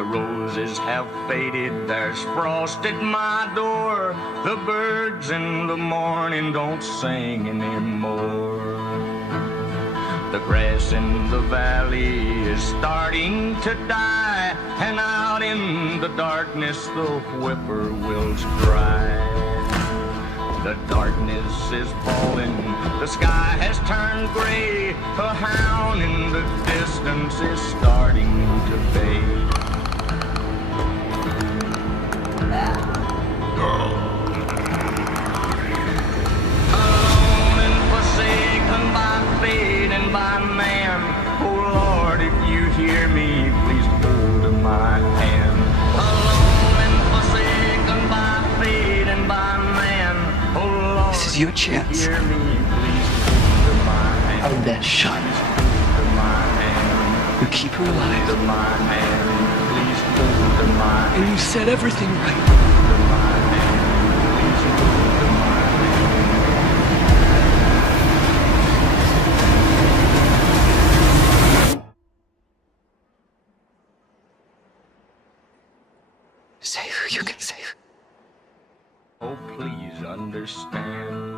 The roses have faded, there's frost at my door. The birds in the morning don't sing anymore. The grass in the valley is starting to die, and out in the darkness the whippoorwills cry. The darkness is falling, the sky has turned gray. A hound in the distance is starting to fade. Alone and forsaken by fate and by man. Oh Lord, if you hear me, please hold my hand. Alone and forsaken by fate and by man. Oh Lord, this is your chance. Hear me, please hold my hand. Our best shot. Hold my hand. You keep her alive. Hold my hand. Please hold my hand. And you set everything right. Hold my hand. Please hold my hand. Save who you can save. Oh, please understand.